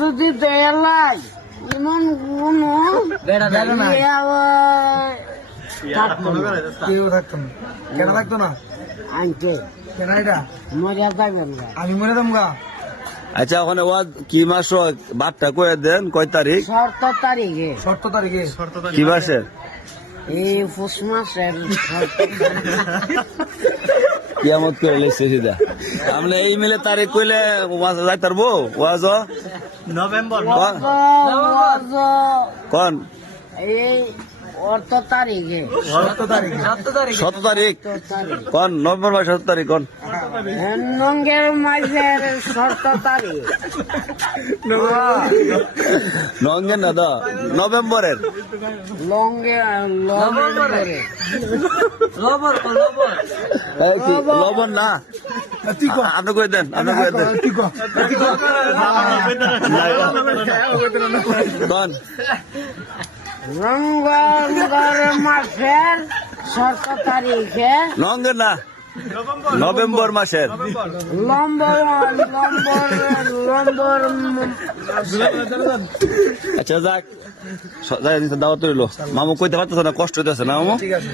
যদি দেয়ালাই এমন কোনো কেউ থাকতো না। কেন থাকতো না? আনতে কেন এটা? মজা পাইবেন না। আমি মরে দাম গা। আচ্ছা ওখানে কি মাস বারটা কয়ে দেন কয় তারিখ? 17 তারিখে। 17 তারিখে। কি মাসের? এই পুষ মাসের কিয়ামত করে লেগছে সিধা। আপনি এই মিলে তারিখ কইলে যাই পারবো ওয়াজ নভেম্বর কোন এই 17 তারিখে। 17 তারিখ কোন নভেম্বর মাস 17 তারিখ কোন নঙ্গের মাসের 17 তারিখ। নঙ্গের না দা নভেম্বরের নভেম্বরে এই কি লবণ না আপনি কই দেন আপনি কই দেন কোন নভেম্বর মাসের 17 তারিখে। নঙ্গের না নভেম্বর মাসের লম্বর আচ্ছা যাক দাওয়াত রইলো মামু কইতে পারতেছ না কষ্ট হইতেছে না মামু ঠিক আছে।